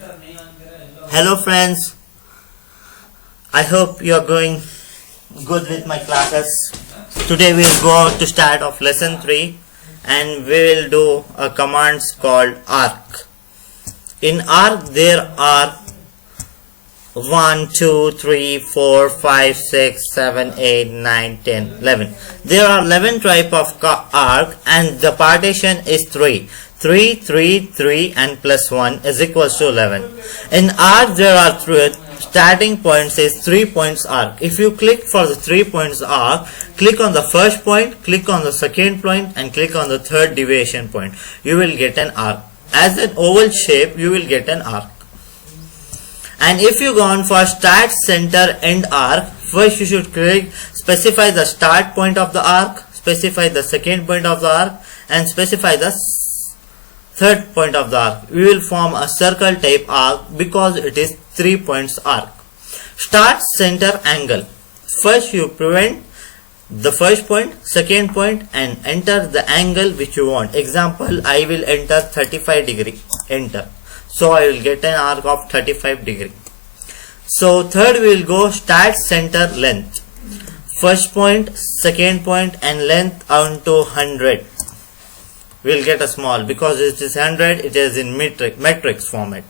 Hello friends, I hope you are going good with my classes. Today we will go to start of lesson 3 and we will do a commands called arc. In arc there are 1, 2, 3, 4, 5, 6, 7, 8, 9, 10, 11. There are 11 type of arc and the partition is 3. 3, 3, 3 and plus 1 is equals to 11. In arc there are three starting points is 3 points arc. If you click for the 3 points arc, click on the first point, click on the second point and click on the third deviation point. You will get an arc. As an oval shape you will get an arc. And if you go on for start, center, end arc, first you should specify the start point of the arc, specify the second point of the arc and specify the third point of the arc. We will form a circle type arc because it is 3 points arc. Start, center, angle. First you prevent the first point, second point and enter the angle which you want. Example, I will enter 35 degree, enter. So I will get an arc of 35 degree. So third we will go start, center, length. First point, second point and length onto 100. We will get a small because it is 100, it is in matrix format.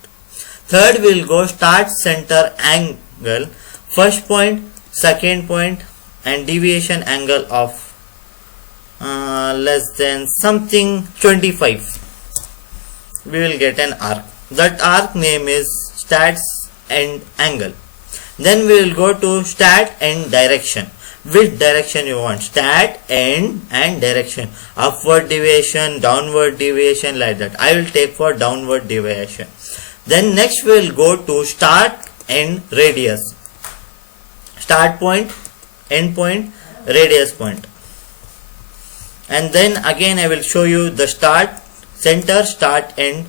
Third we will go start, center, angle. First point, second point and deviation angle of less than something 25. We will get an arc. That arc name is start, end, angle. Then we will go to start, end, direction. Which direction you want? Start, end and direction. Upward deviation, downward deviation, like that. I will take for downward deviation. Then next we will go to start, end, radius. Start point, end point, radius point. And then again I will show you the start, center, start, end,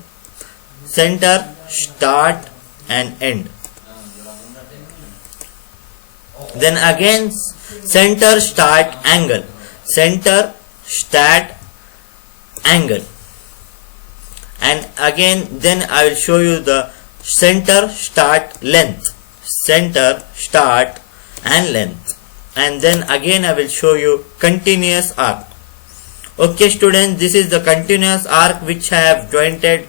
center, start and end. Then again center, start, angle, center, start, angle. And again then I will show you the center, start, length, center, start and length. And then again I will show you continuous arc. Okay students, this is the continuous arc which I have jointed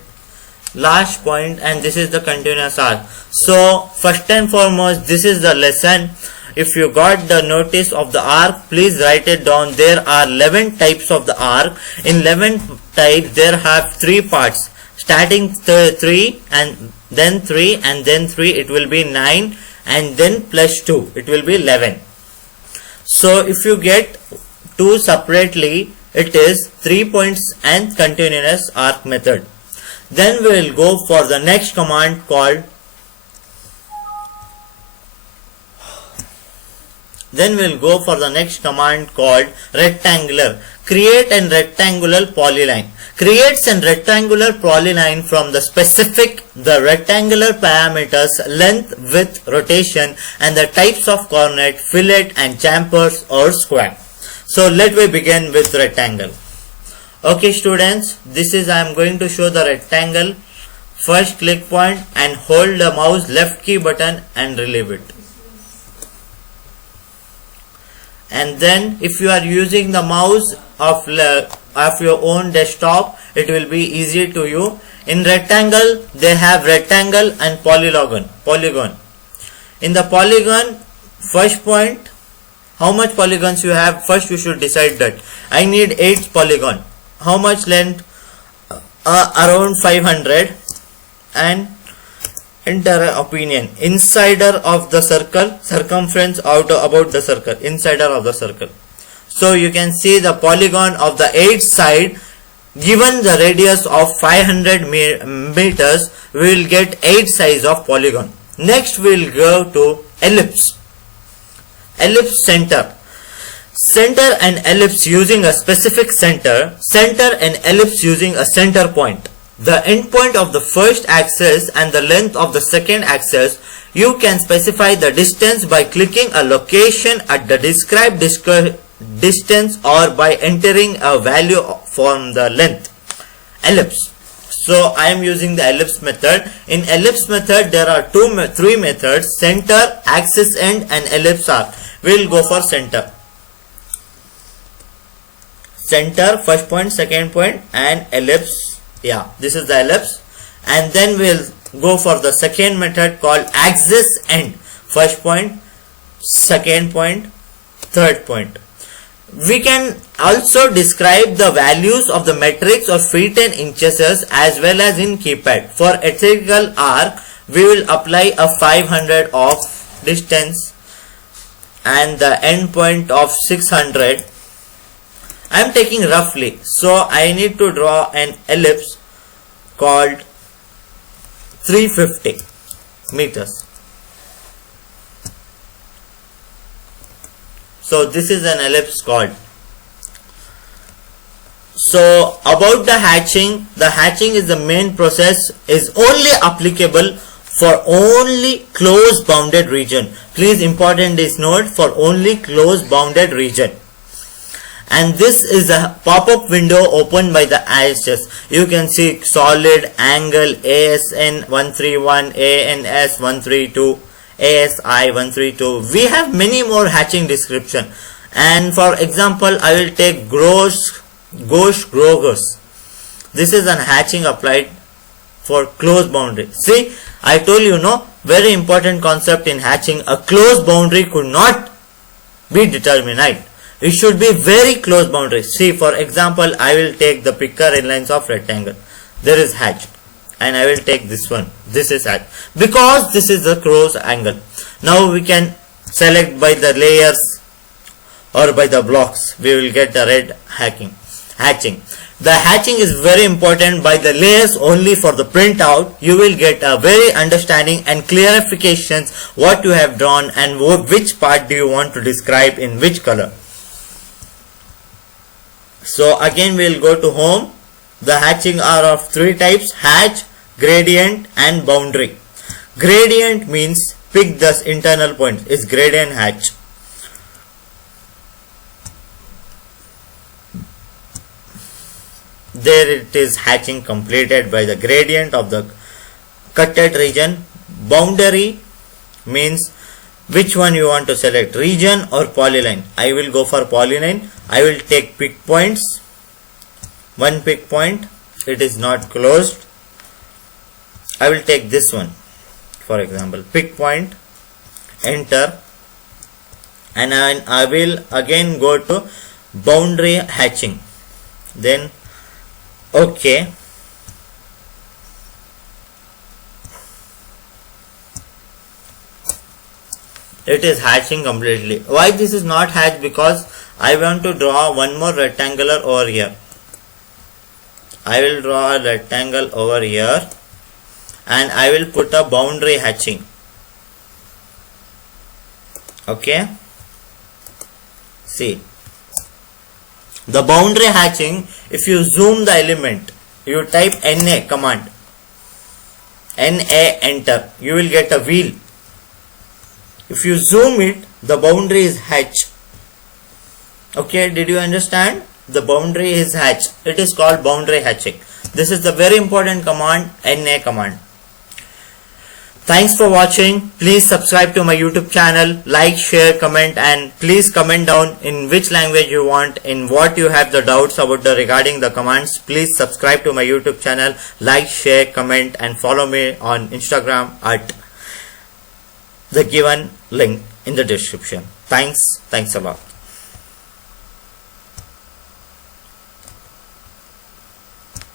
last point and this is the continuous arc. So first and foremost, this is the lesson. If you got the notice of the arc, please write it down. There are 11 types of the arc. In 11 types there have 3 parts. Starting 3 and then 3 and then 3, it will be 9 and then plus 2, it will be 11. So if you get 2 separately, it is 3 points and continuous arc method. Then we will go for the next command called rectangular. Create a rectangular polyline. Creates a rectangular polyline from the specific the rectangular parameters length, width, rotation and the types of coordinate, fillet and chambers or square. So let me begin with rectangle. Okay students, this is I am going to show the rectangle. First click point and hold the mouse left key button and relieve it. And then if you are using the mouse of your own desktop, it will be easy to you. In rectangle they have rectangle and polygon. In the polygon, first point, how much polygons you have, first you should decide that. I need 8 polygon. How much length? Around 500. And enter an opinion. Insider of the circle, circumference about the circle, insider of the circle. So you can see the polygon of the 8 side. Given the radius of 500 meters, we will get 8 size of polygon. Next we will go to ellipse. Ellipse center. Center and ellipse using a specific center. Center and ellipse using a center point. The endpoint of the first axis and the length of the second axis. You can specify the distance by clicking a location at the described distance or by entering a value from the length. Ellipse. So I am using the ellipse method. In ellipse method there are three methods: center, axis end and ellipse arc. We will go for center. Center, first point, second point and ellipse. Yeah, this is the ellipse. And then we will go for the second method called axis end. First point, second point, third point. We can also describe the values of the metrics or feet and inches as well as in keypad. For elliptical arc, we will apply a 500 of distance and the end point of 600. I am taking roughly, so I need to draw an ellipse called 350 meters. So this is an ellipse called. So about the hatching is the main process, is only applicable for only close bounded region. Please important is note, for only close bounded region. And this is a pop-up window opened by the IHS. You can see solid, angle, ASN 131, ANS 132, ASI 132. We have many more hatching description. And for example, I will take Gauss-Grogers. This is an hatching applied for close boundary. See, I told you, no, very important concept in hatching. A close boundary could not be determinate. It should be very close boundary. See, for example, I will take the picker inlines of rectangle. There is hatch. And I will take this one. This is hatch. Because this is the close angle. Now we can select by the layers or by the blocks. We will get the red hatching. The hatching is very important. By the layers only for the printout, you will get a very understanding and clarifications what you have drawn and which part do you want to describe in which color. So again we will go to home. The hatching are of three types: hatch, gradient and boundary. Gradient means pick the internal point, is gradient hatch. There it is, hatching completed by the gradient of the cutted region. Boundary means which one you want to select, region or polyline. I will go for polyline. I will take pick points. One pick point, it is not closed. I will take this one, for example, pick point, enter, and I will again go to boundary hatching. Then OK. It is hatching completely. Why this is not hatched? Because I want to draw one more rectangular over here. I will draw a rectangle over here and I will put a boundary hatching. Okay. See, the boundary hatching, if you zoom the element, you type NA command, NA enter, you will get a wheel. If you zoom it, the boundary is hatch. Okay, did you understand? The boundary is hatch. It is called boundary hatching. This is the very important command, NA command. Thanks for watching. Please subscribe to my YouTube channel, like, share, comment, and please comment down in which language you want, in what you have the doubts about regarding the commands. Please subscribe to my YouTube channel, like, share, comment, and follow me on Instagram at the given link in the description. Thanks a lot.